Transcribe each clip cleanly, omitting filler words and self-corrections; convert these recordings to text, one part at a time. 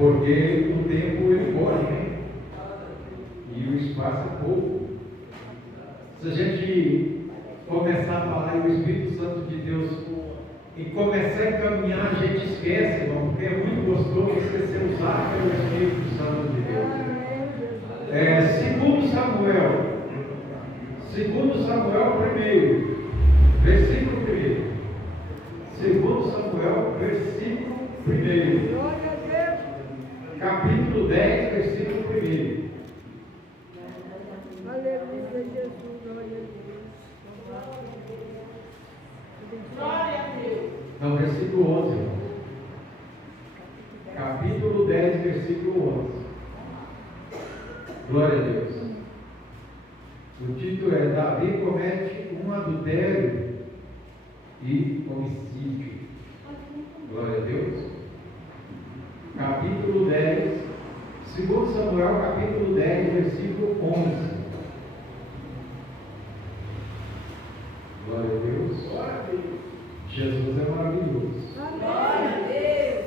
porque o tempo ele corre, né? E o espaço é pouco. Se a gente começar a falar e o Espírito Santo de Deus e começar a caminhar, a gente esquece, irmão, porque é muito gostoso esquecer usar pelo Espírito Santo de Deus. Segundo Samuel 1, versículo 1. Segundo Samuel, versículo 1. Capítulo 10, versículo 1. Aleluia, Jesus, glória a Deus. Não, versículo 11. Capítulo 10, versículo 11. Glória a Deus. O título é: Davi comete um adultério e homicídio. Glória a Deus. Capítulo 10, segundo Samuel, capítulo 10, versículo 11. Glória a Deus. Glória a Deus. Jesus é maravilhoso. Glória a Deus.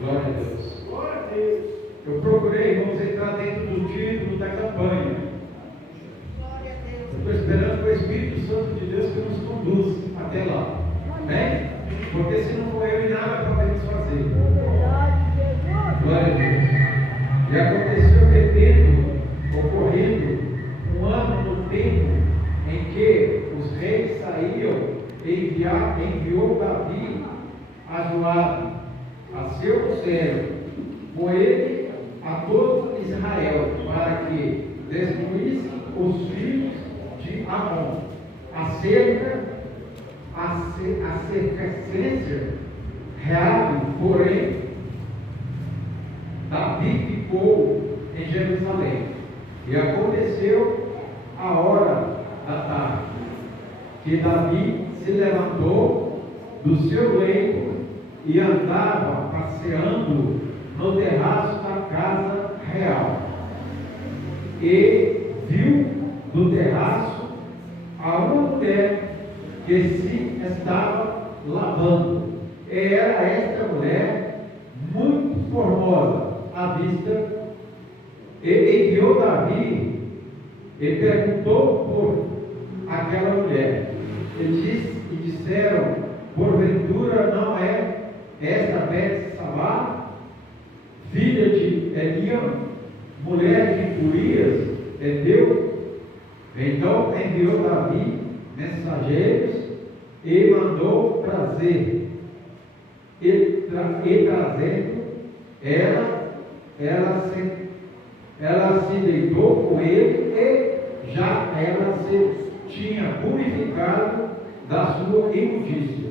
Glória a Deus. Glória a Deus. Eu procurei, vamos entrar dentro do título da campanha. Glória a Deus. Eu estou esperando o Espírito Santo de Deus que nos conduz a até lá. Amém? Porque se não for eu e nada podemos fazer. Glória a Deus. E aconteceu ocorrendo um ano no tempo em que os reis saíam, enviou Davi a Joabe, a seu servo, com ele a todo Israel, para que destruísse os filhos de Amon. A circunstância real, porém, Davi ficou em Jerusalém. E aconteceu a hora da tarde, que Davi se levantou do seu leito e andava passeando no terraço da casa real. E viu do terraço a uma mulher que se estava lavando. Era esta mulher muito formosa à vista. E enviou Davi e perguntou por aquela mulher. E disseram: porventura não é esta Betsabá, filha de Eliam, mulher de Urias, Deus? Então enviou Davi mensageiros e mandou trazer. E trazendo, ela se deitou com ele e já ela se tinha purificado da sua imundícia.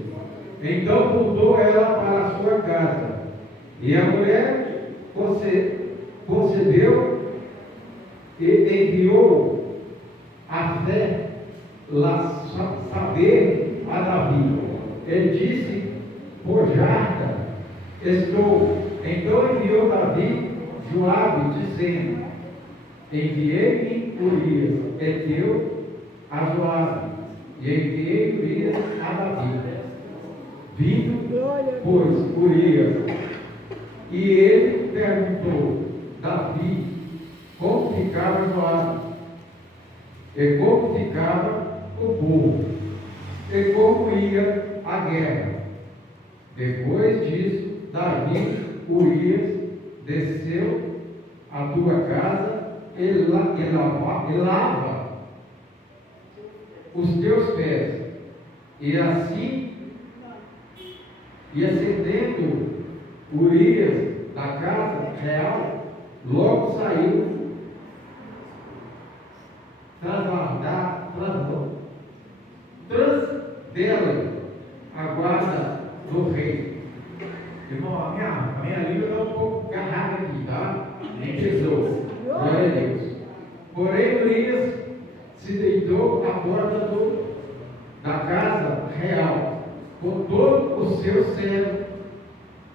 Então voltou ela para a sua casa. E a mulher concebeu e enviou a fé lá saber a Davi. Ele disse: por jarda estou. Então enviou Davi Joabe, dizendo: enviei-me Urias, Eteu, a Joabe, e enviei Urias a Davi. Vindo, pois, Urias, e ele perguntou Davi como ficava Joabe, e como ficava o povo, e como ia a guerra. Depois disso, Davi, Urias, desceu à tua casa e lava os teus pés. E assim, e acendendo Urias da casa real, logo saiu trans dela a guarda do rei. Irmão, a minha língua está um pouco garrada aqui, tá? Nem pesou. Glória a Deus. Porém, Urias se deitou à porta da casa real, com todo o seu servo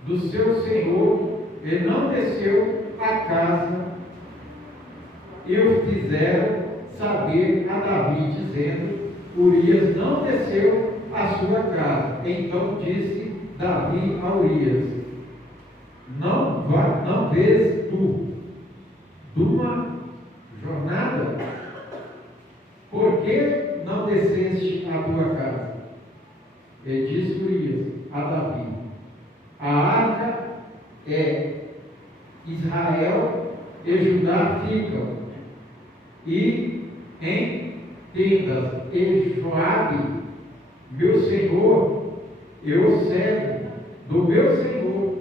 do seu senhor, e não desceu à casa, e o fizeram saber a Davi, dizendo: Urias não desceu à sua casa. Então disse Davi a Urias: não vês tu de uma jornada? Por que não desceste à tua casa? E disse Urias a Davi: a arca é Israel e Judá ficam, e em tendas, e Joabe, meu senhor, e o servo do meu senhor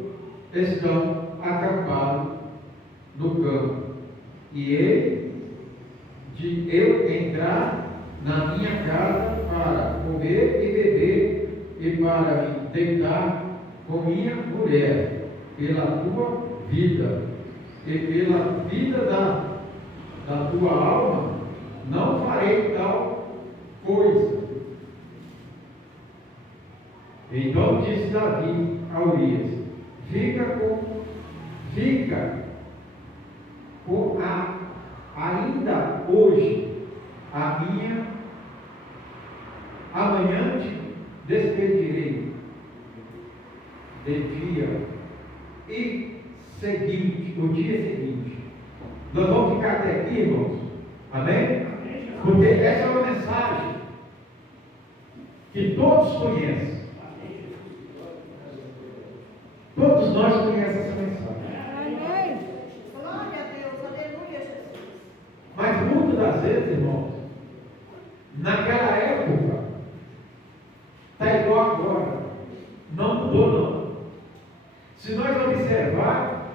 estão acampados no campo. E ele, de eu entrar na minha casa para comer e beber, e para me deitar com minha mulher, pela tua vida e pela vida da tua alma, não farei tal coisa. Então disse Davi a Urias: fica com ainda hoje amanhã te despedirei de dia e o dia seguinte. Nós vamos ficar até aqui, irmãos. Amém? Porque essa é uma mensagem que todos conhecem. Todos nós conhecemos essa mensagem. Amém. Glória a Deus, aleluia, Jesus. Mas muitas das vezes, irmãos, naquela época, está igual agora. Não mudou, não. Se nós observar,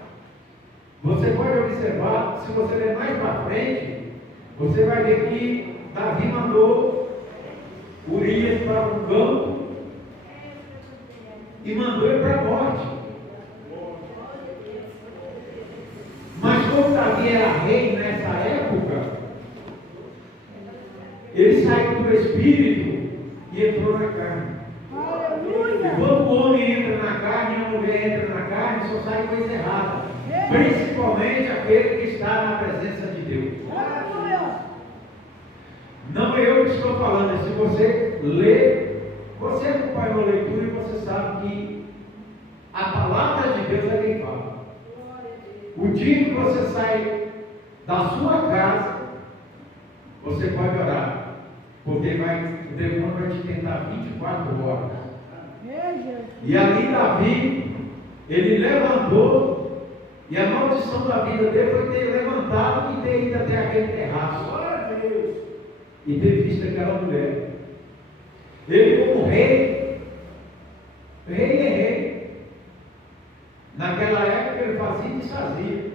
você pode observar, se você ler mais para frente, você vai ver que Davi mandou Urias para o campo e mandou ele para a morte. Mas como Davi era rei nessa época, ele saiu do espírito e entrou na carne. E quando o homem entra na carne e a mulher entra na carne, só sai coisa errada. Principalmente aquele que está na presença de Deus. Não é eu que estou falando, é se você lê, você acompanhou a leitura e você sabe que a palavra de Deus é quem fala. O dia que você sai da sua casa, você pode orar, porque o demônio vai te tentar 24 horas. E ali Davi, ele levantou, e a maldição da vida dele foi ter levantado e ter ido até aquele terraço e ter visto aquela mulher. Ele como rei é rei. Naquela época ele fazia e desfazia.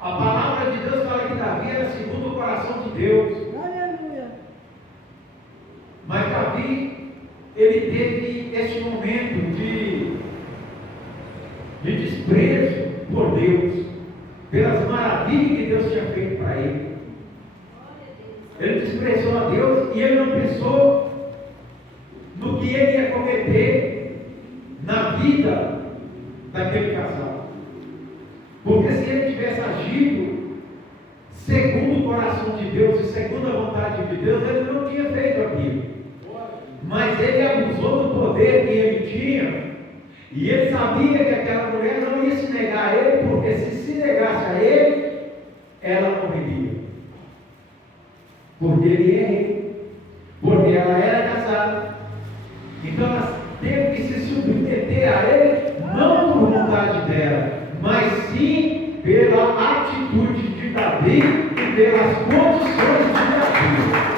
A palavra de Deus fala que Davi era segundo o coração de Deus. Aleluia. Mas Davi, ele teve esse momento de desprezo por Deus, pelas maravilhas que Deus tinha feito para ele. Ele desprezou a Deus e ele não pensou no que ele ia cometer na vida daquele casal. Porque se ele tivesse agido segundo o coração de Deus e segundo a vontade de Deus, ele não tinha feito aquilo. Mas ele abusou do poder que ele tinha, e ele sabia que aquela mulher não ia se negar a ele, porque se negasse a ele, ela morreria. Porque ele é rei, porque ela era casada. Então ela teve que se submeter a ele, não por vontade dela, mas sim pela atitude de Davi e pelas condições de Davi.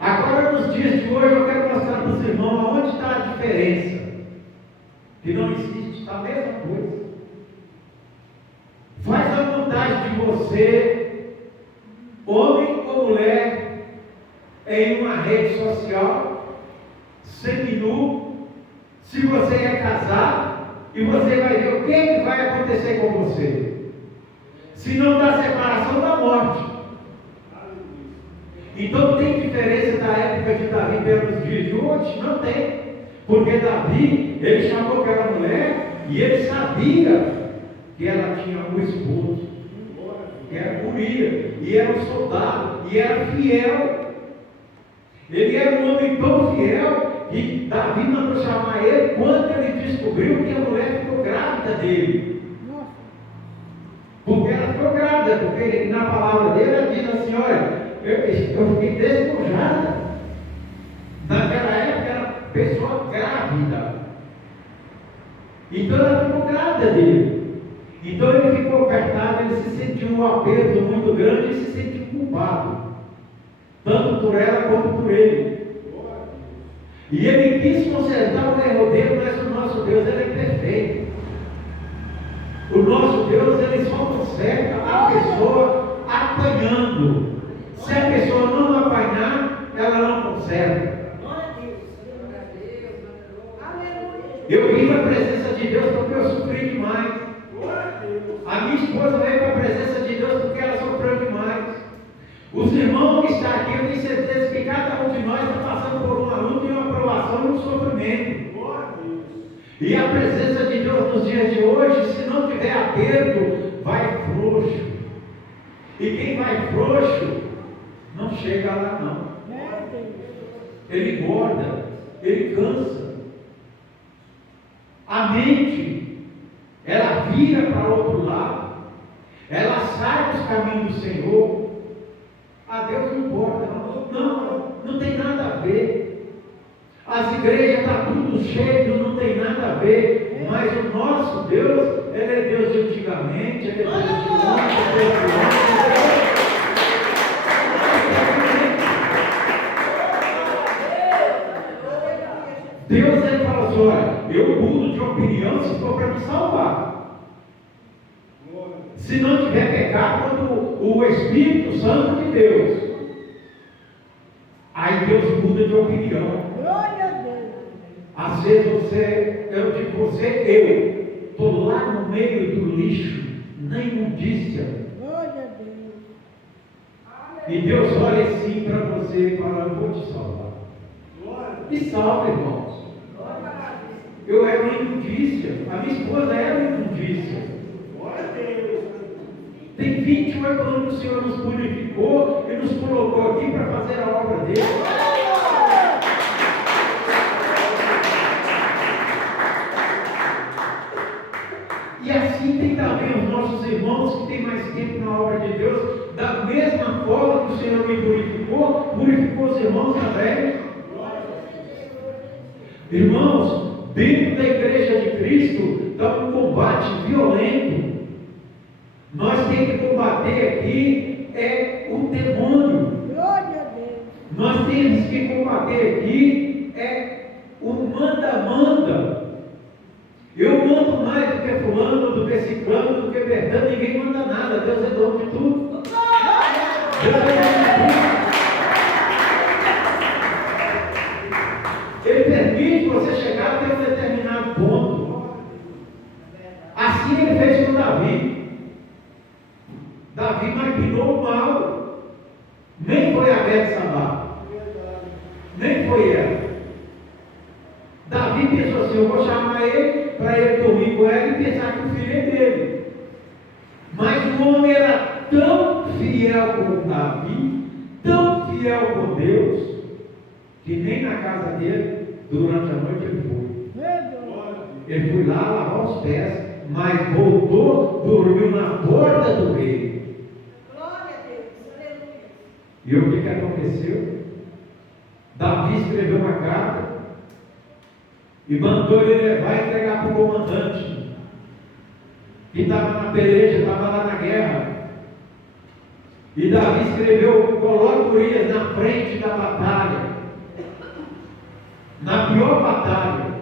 Agora, nos dias de hoje, eu quero mostrar para os irmãos aonde está a diferença. Que não existe, está a mesma coisa. Faz a vontade de você, homem ou mulher, em uma rede social, seminu, se você é casado, e você vai ver o que vai acontecer com você. Se não dá separação, da morte. Então tem diferença da época de Davi pelos dias de hoje? Não tem. Porque Davi, ele chamou aquela mulher e ele sabia que ela tinha um esposo, que era Urias, e era um soldado, e era fiel. Ele era um homem tão fiel que Davi mandou chamar ele quando ele descobriu que a mulher ficou grávida dele. Porque ela ficou grávida, porque na palavra dele ela diz assim: olha, eu fiquei despojada. Naquela época era pessoa grávida. Então ela ficou grávida dele. Então ele ficou apertado, ele se sentiu um aperto muito grande e se sentiu culpado, tanto por ela quanto por ele. E ele quis consertar o erro dele, mas o nosso Deus, ele é perfeito. O nosso Deus, ele só conserta a pessoa apanhando. Se a pessoa não apanhar, ela não conserta. Eu vim para a presença de Deus porque eu sofri demais. A minha esposa veio para a presença de Deus porque ela sofreu demais. Os irmãos que estão aqui, eu tenho certeza que cada um de nós está passando por uma luta e uma provação e um sofrimento. E a presença de Deus nos dias de hoje, se não tiver aperto, vai frouxo. E quem vai frouxo, não chega lá não. Ele engorda, ele cansa. A mente, ela vira para o outro lado, ela sai dos caminhos do Senhor. A Deus não importa, não tem nada a ver. As igrejas estão tudo cheio, não tem nada a ver. Mas o nosso Deus, Ele é Deus de antigamente, Ele é Deus de ontem, Ele é Deus de ontem. Deus, Ele fala assim: olha, eu mudo de opinião se for para me salvar. Se não tiver pecado contra o Espírito Santo de Deus, aí Deus muda de opinião. Glória a Deus. Às vezes eu digo eu estou lá no meio do lixo, na imundícia. Glória a Deus. E Deus olha assim para você e fala: eu vou te salvar. Me salva, irmãos. Eu era uma imundícia, a minha esposa era uma imundícia. Tem 28 anos que o Senhor nos purificou e nos colocou aqui para fazer a obra dele. E assim tem também os nossos irmãos que têm mais tempo na obra de Deus, da mesma forma que o Senhor me purificou os irmãos também. Irmãos, dentro da igreja de Cristo está um combate violento. Nós temos que combater aqui o demônio. Glória a Deus. Nós temos que combater aqui o manda-manda. Eu mando mais do que fulano, do que ciclano, do que Bertano. Ninguém manda nada. Deus é dono de tudo. Deus é dono de tudo. Ele permite você chegar até um determinado ponto. Assim ele fez com Davi. Davi maquinou o mal. Nem foi a Betsabá. Nem foi ela. Davi pensou assim: eu vou chamar ele para ele dormir com ela e pensar que o filho é dele. Mas o homem era tão fiel com Davi, tão fiel com Deus, que nem na casa dele, durante a noite ele foi. Ele foi lá lavar os pés, mas voltou, dormiu na porta do rei. Glória a Deus. Aleluia. E o que aconteceu? Davi escreveu uma carta e mandou ele levar e entregar para o comandante, que estava na peleja, estava lá na guerra. E Davi escreveu: coloque Urias na frente da batalha, na pior batalha.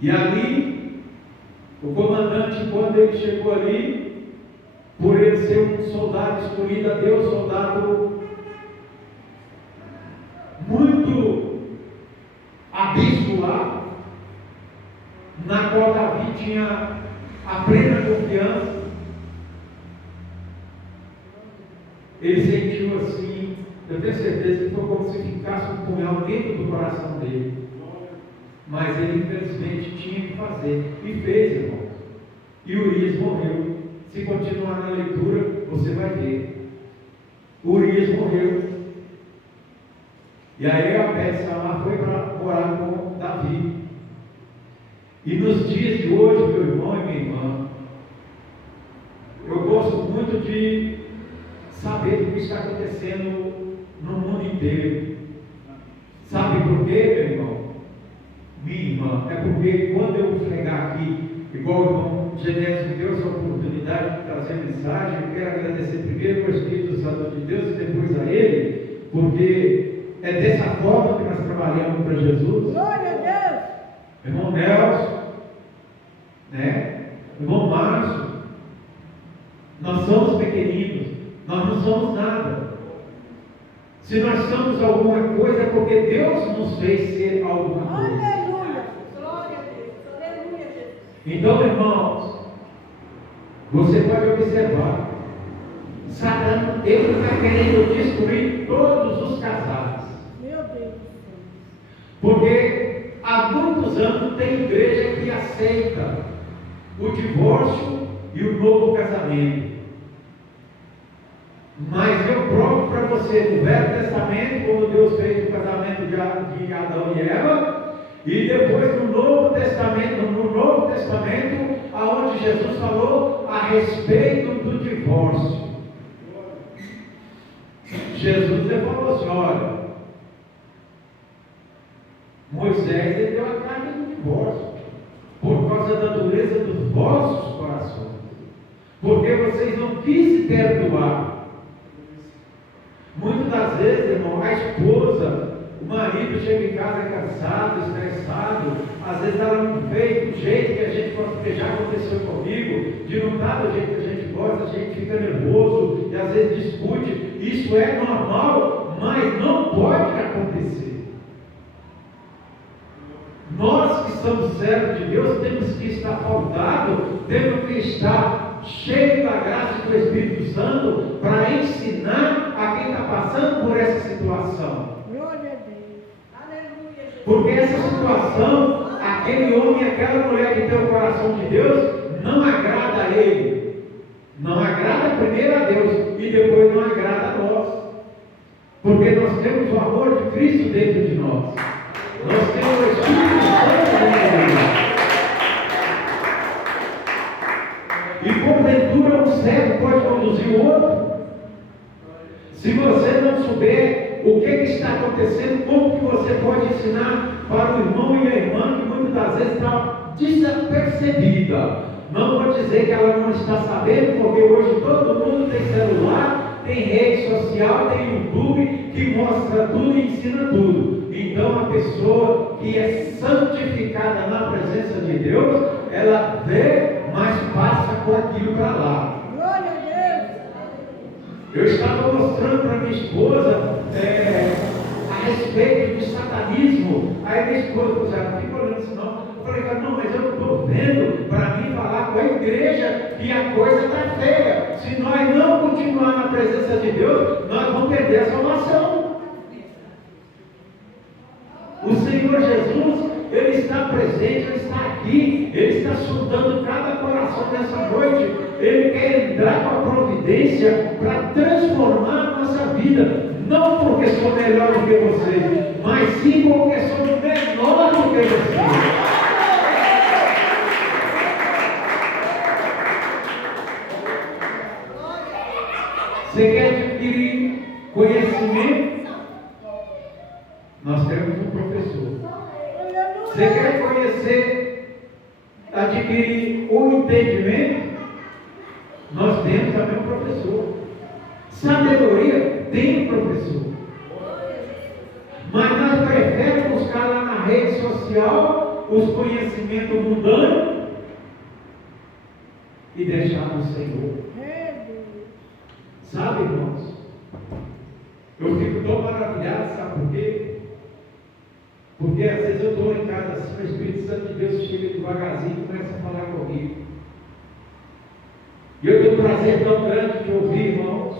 E ali, o comandante, quando ele chegou ali, por ele ser um soldado escolhido a Deus, soldado muito abençoado, na qual Davi tinha a plena confiança, ele sentiu assim, eu tenho certeza que foi como se ficasse um punhal dentro do coração dele. Mas ele infelizmente tinha que fazer, e fez, irmãos. E Urias morreu. Se continuar na leitura, você vai ver. Urias morreu. E aí a Betsabá foi para morar com Davi. E nos dias de hoje, meu irmão e minha irmã, eu gosto muito de saber do que está acontecendo no mundo inteiro. Sabe por quê, meu irmão? Minha irmã, é porque quando eu chegar aqui, igual o irmão Genésio me deu essa oportunidade de trazer mensagem, eu quero agradecer primeiro ao Espírito Santo de Deus e depois a Ele, porque é dessa forma que nós trabalhamos para Jesus. Glória a Deus. Irmão Nelson, né? Irmão Márcio, nós somos pequeninos, nós não somos nada. Se nós somos alguma coisa, é porque Deus nos fez ser alguma coisa. Aleluia. Glória a Deus. Aleluia, Jesus. Então, irmãos, você pode observar, Satã, ele está querendo destruir todos os casais. Meu Deus do céu. Porque há muitos anos tem igreja que aceita o divórcio e o novo casamento. Mas eu provo para você no Velho Testamento, quando Deus fez o casamento de Adão e Eva, e depois no Novo Testamento, aonde Jesus falou a respeito do divórcio. Jesus ele falou assim: olha, Moisés ele deu a carta do divórcio por causa da dureza dos vossos corações, porque vocês não quisem perdoar. Muitas das vezes, irmão, a esposa, o marido chega em casa cansado, estressado, às vezes ela não veio do jeito que a gente gosta, porque já aconteceu comigo, de não estar do jeito que a gente gosta, a gente fica nervoso e às vezes discute. Isso é normal, mas não pode acontecer. Nós que somos servos de Deus temos que estar pautados, temos que estar cheios da graça do Espírito Santo para ensinar a quem está passando por essa situação. Glória a Deus. Aleluia, Jesus. Porque essa situação, aquele homem e aquela mulher que tem o coração de Deus, não agrada a ele. Não agrada primeiro a Deus e depois não agrada a nós. Porque nós temos o amor de Cristo dentro de nós. Nós temos o Espírito Santo dentro de nós. E porventura um cego pode conduzir o outro. Se você não souber o que está acontecendo, como que você pode ensinar para o irmão e a irmã que muitas das vezes está desapercebida? Não vou dizer que ela não está sabendo, porque hoje todo mundo tem celular, tem rede social, tem YouTube, que mostra tudo e ensina tudo. Então a pessoa que é santificada na presença de Deus, ela vê, mas passa com aquilo para lá. Glória a Deus. Eu estava mostrando para minha esposa a respeito do satanismo. Aí minha esposa falou assim: fica olhando isso não. Eu falei: não, mas eu não estou vendo para mim falar com a igreja que a coisa está feia. Se nós não continuar na presença de Deus, nós vamos perder a salvação. O Senhor Jesus, Ele está presente, Ele está aqui, Ele está sondando cada coração nessa noite. Ele quer entrar com a providência para transformar a nossa vida. Não porque sou melhor do que você, mas sim porque sou menor do que você. Você quer adquirir conhecimento? Nós temos um professor. Você quer conhecer, adquirir o entendimento? Nós temos também um professor. Sabedoria tem um professor. Mas nós preferimos buscar lá na rede social os conhecimentos mundanos e deixar no Senhor. Sabe, irmãos? Eu fico tão maravilhado, sabe por quê? Porque às vezes eu estou em casa assim, o Espírito Santo de Deus chega devagarzinho e começa a falar comigo. E eu tenho um prazer tão grande de ouvir, irmãos.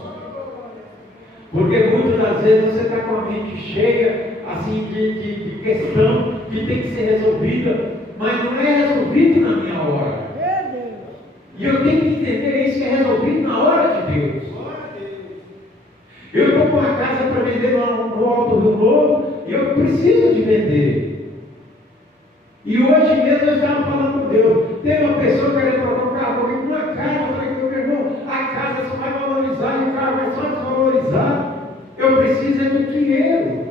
Porque muitas das vezes você está com a mente cheia assim de questão que tem que ser resolvida, mas não é resolvido na minha hora. E eu tenho que entender isso, que é resolvido na hora de Deus. Eu estou com uma casa para vender no Alto Rio Novo e eu preciso de vender. E hoje mesmo eu estava falando com Deus. Tem uma pessoa querendo trocar um carro comigo numa casa. Eu falei: meu irmão, a casa só vai valorizar e o carro vai só desvalorizar. Eu preciso é do dinheiro.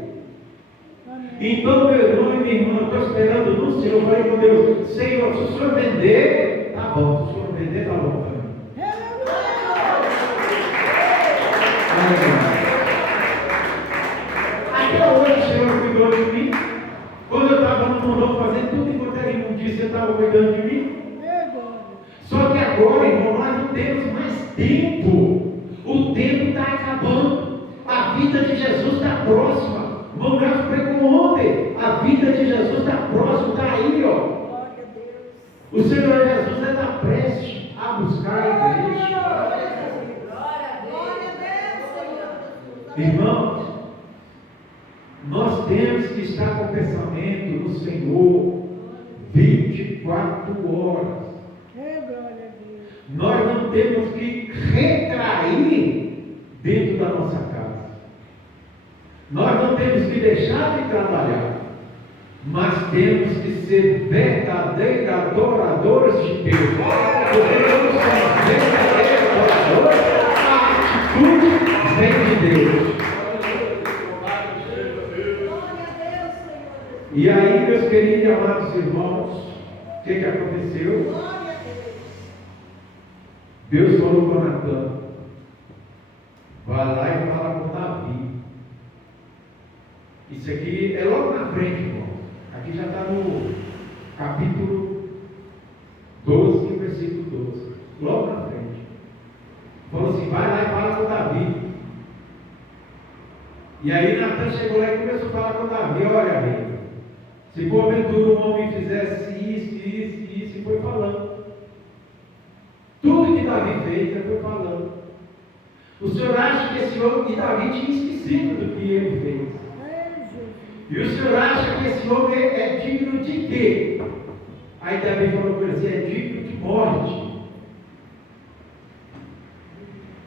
Então, meu irmão e minha irmã, eu estou esperando no Senhor. Eu falei com Deus: Senhor, se o Senhor vender, tá bom. Se o Senhor vender, tá bom. Até hoje o Senhor cuidou de mim. Quando eu estava no mundão fazendo tudo enquanto era imundícia, estava cuidando de mim. Só que agora, irmão, nós não temos mais tempo. O tempo está acabando. A vida de Jesus está próxima. Irmão, nós pregamos ontem. A vida de Jesus está próxima, está aí, ó. O Senhor Jesus está prestes a buscar a igreja. Irmãos, nós temos que estar com o pensamento no Senhor 24 horas. Nós não temos que retrair dentro da nossa casa. Nós não temos que deixar de trabalhar, mas temos que ser verdadeiros adoradores de Deus. Porque nós somos verdadeiros adoradores, a atitude vem de Deus. E aí, meus queridos e amados irmãos, o que aconteceu? Glória a Deus. Deus falou com Natan: vai lá e fala com Davi. Isso aqui é logo na frente, irmão. Aqui já está no capítulo 12, versículo 12. Logo na frente. Falou assim: vai lá e fala com Davi. E aí Natan chegou lá e começou a falar com Davi: olha, rei, se porventura um homem fizesse isso, e foi falando. Tudo que Davi fez, ele foi falando. O senhor acha que esse homem, e Davi tinha esquecido do que ele fez. E o senhor acha que esse homem é digno de quê? Aí Davi falou para ele assim: é digno de morte.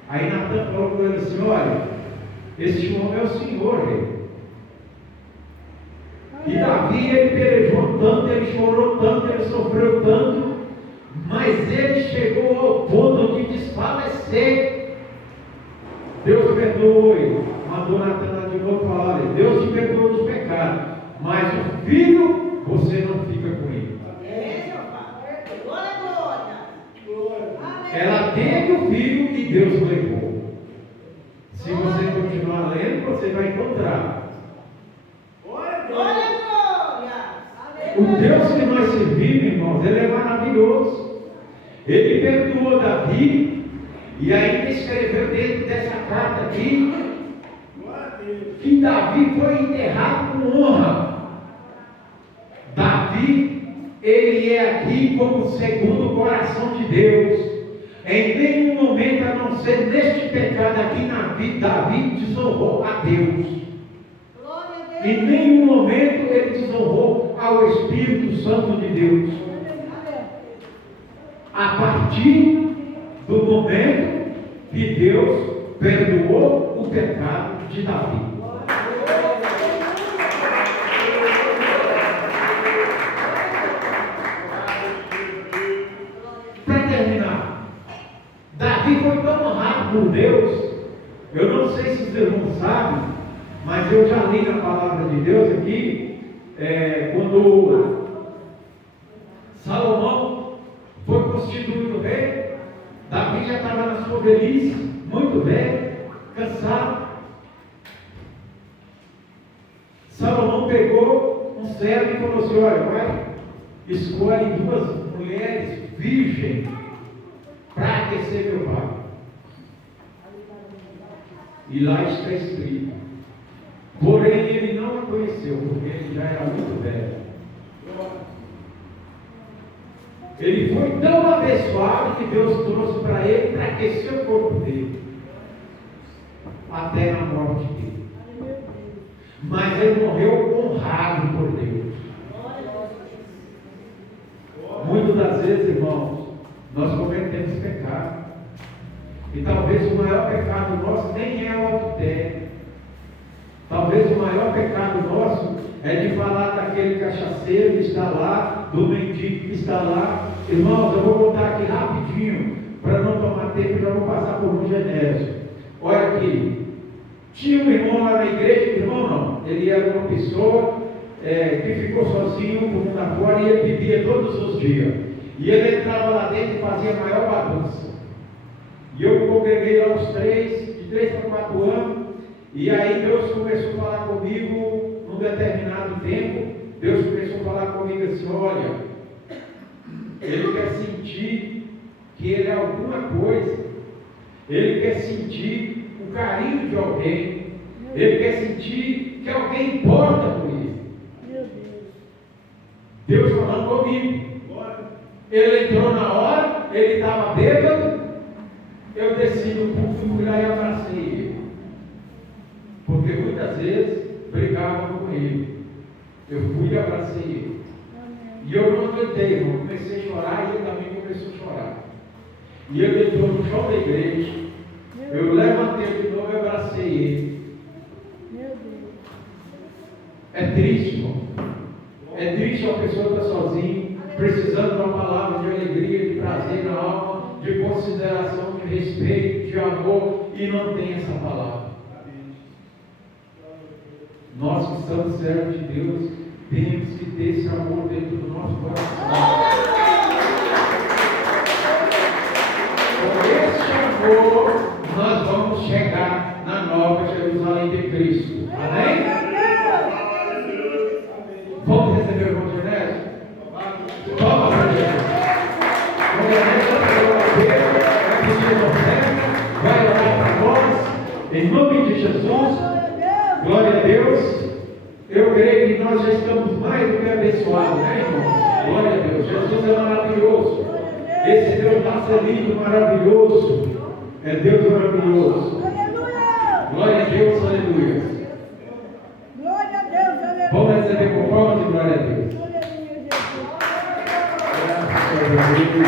Aí Natan falou para ele assim: olha, esse homem é o Senhor, rei. E Davi, ele pelejou tanto, ele chorou tanto, ele sofreu tanto, mas ele chegou ao ponto de desfalecer. Deus perdoou ele, mandou Natan de novo falar: olha, Deus te perdoa dos pecados, mas o filho, você não fica com ele. Ela teve o filho e Deus o levou. Se você continuar lendo, você vai encontrar. O Deus que nós servimos, irmãos, ele é maravilhoso. Ele perdoou Davi e ainda escreveu dentro dessa carta aqui que Davi foi enterrado com honra. Davi, ele é aqui como segundo o coração de Deus. Em nenhum momento, a não ser neste pecado aqui na vida, Davi desonrou a Deus. Em nenhum momento ele desonrou ao Espírito Santo de Deus. A partir do momento que Deus perdoou o pecado de Davi. Para terminar, Davi foi tão honrado por Deus. Eu não sei se os irmãos sabem, mas eu já li na palavra de Deus aqui, quando Salomão foi constituído rei, Davi já estava na sua velhice, muito velho, cansado. Salomão pegou um servo e falou assim: olha, vai, escolhe 2 mulheres virgens para aquecer meu pai. E lá está escrito. Porém, ele não a conheceu, porque ele já era muito velho. Ele foi tão abençoado que Deus trouxe para ele para aquecer o corpo dele, até na morte dele. Mas ele morreu honrado por Deus. Muitas das vezes, irmãos, nós cometemos pecado. E talvez o maior pecado nosso nem é o adultério. Talvez o maior pecado nosso é de falar daquele cachaceiro que está lá, do mendigo que está lá. Irmãos, eu vou contar aqui rapidinho, para não tomar tempo, já vou passar por um genésio. Olha aqui, tinha um irmão lá na igreja, irmão não, ele era uma pessoa que ficou sozinho, com o mundo afora, e ele bebia todos os dias. E ele entrava lá dentro e fazia a maior bagunça. E eu congreguei lá de 3 para 4 anos. E aí Deus começou a falar comigo num determinado tempo. Deus começou a falar comigo assim: olha, ele quer sentir que ele é alguma coisa. Ele quer sentir o carinho de alguém. Ele quer sentir que alguém importa por ele. Deus falando comigo. Ele entrou na hora, ele estava bêbado. Eu desci do púlpito, fui lá e abracei ele. Porque muitas vezes brigavam com ele. Eu fui e abracei ele. E eu não aguentei, irmão. Comecei a chorar e ele também começou a chorar. E ele entrou no chão da igreja. Eu levantei de novo e abracei ele. É triste, irmão. É triste uma pessoa estar sozinha, precisando de uma palavra de alegria, de prazer na alma, de consideração, de respeito, de amor, e não tem essa palavra. Nós que somos servos de Deus, temos que ter esse amor dentro do nosso coração. Com esse amor, nós vamos chegar na nova Jerusalém de Cristo. Amém? Vamos receber o irmão Genésio? Vamos, irmão Genésio. O Genésio vai pedir oferta, vai orar para nós, em nome de Jesus. Glória a Deus. Eu creio que nós já estamos mais do que abençoados, né, irmãos? Glória a Deus. Jesus é maravilhoso. Esse Deus nascerido maravilhoso. É Deus maravilhoso. Glória a Deus.